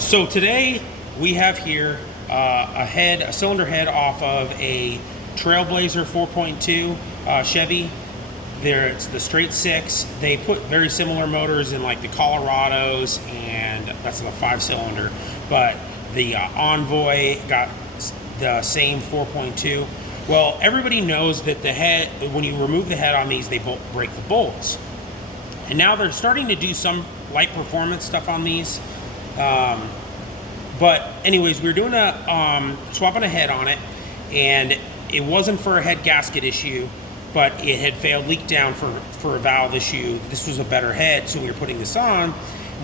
So today we have here a cylinder head off of a Trailblazer 4.2 Chevy. It's the Straight 6. They put very similar motors in like the Colorados, and that's the 5-cylinder. But the Envoy got the same 4.2. Well, everybody knows that the head, when you remove the head on these, they break the bolts. And now they're starting to do some light performance stuff on these. But anyways, we were doing swapping a head on it, and it wasn't for a head gasket issue, but it had failed leak down for a valve issue. This was a better head, so we were putting this on.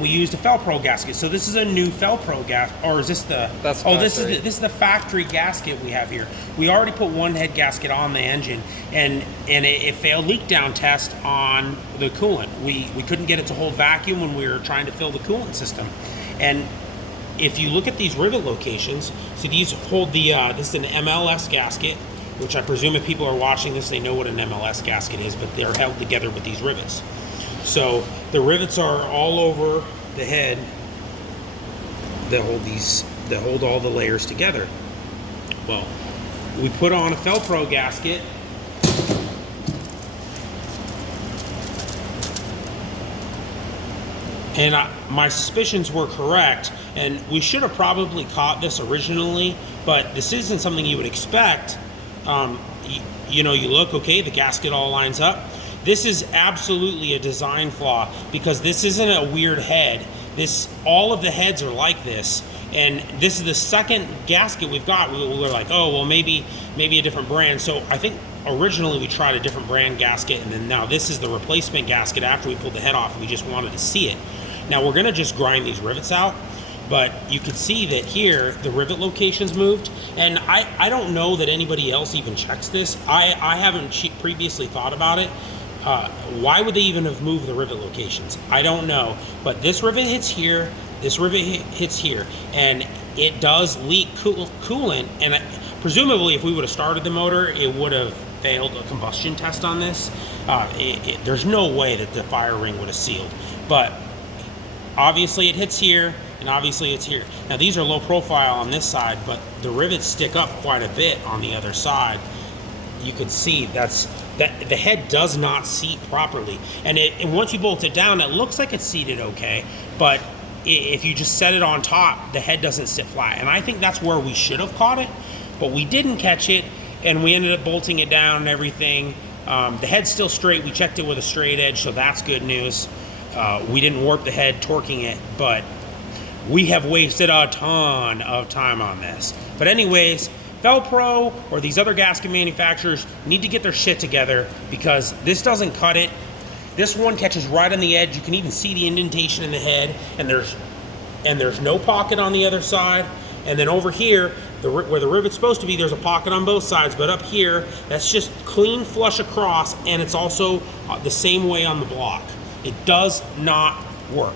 We used a Felpro gasket. So this is a new Felpro gasket, or is this the? That's this is the factory gasket we have here. We already put one head gasket on the engine, and it failed leak down test on the coolant. We couldn't get it to hold vacuum when we were trying to fill the coolant system, and if you look at these rivet locations, so these hold the. This is an MLS gasket, which I presume if people are watching this, they know what an MLS gasket is, but they're held together with these rivets. So the rivets are all over the head that hold all the layers together. Well, we put on a Felpro gasket, and my suspicions were correct, and we should have probably caught this originally, but this isn't something you would expect. You look, okay, the gasket all lines up. This is absolutely a design flaw, because this isn't a weird head. All of the heads are like this, and this is the second gasket we've got. We were like, oh, well, maybe a different brand. So I think originally we tried a different brand gasket, and then now this is the replacement gasket after we pulled the head off. We just wanted to see it. Now we're gonna just grind these rivets out, but you can see that here the rivet locations moved, and I don't know that anybody else even checks this. I haven't previously thought about it. Why would they even have moved the rivet locations? I don't know, but this rivet hits here, this rivet hits here, and it does leak coolant, and presumably if we would have started the motor, it would have failed a combustion test on this. There's no way that the fire ring would have sealed, but obviously it hits here, and obviously it's here. Now these are low profile on this side, but the rivets stick up quite a bit on the other side. You can see that the head does not seat properly, and once you bolt it down, it looks like it's seated okay, but if you just set it on top, the head doesn't sit flat, and I think that's where we should have caught it, but we didn't catch it, and we ended up bolting it down and everything. The head's still straight. We checked it with a straight edge, so that's good news. We didn't warp the head torquing it, but we have wasted a ton of time on this. But anyways, Felpro or these other gasket manufacturers need to get their shit together, because this doesn't cut it. This one catches right on the edge. You can even see the indentation in the head, and there's no pocket on the other side. And then over here, where the rivet's supposed to be, there's a pocket on both sides, but up here, that's just clean flush across, and it's also the same way on the block. It does not work.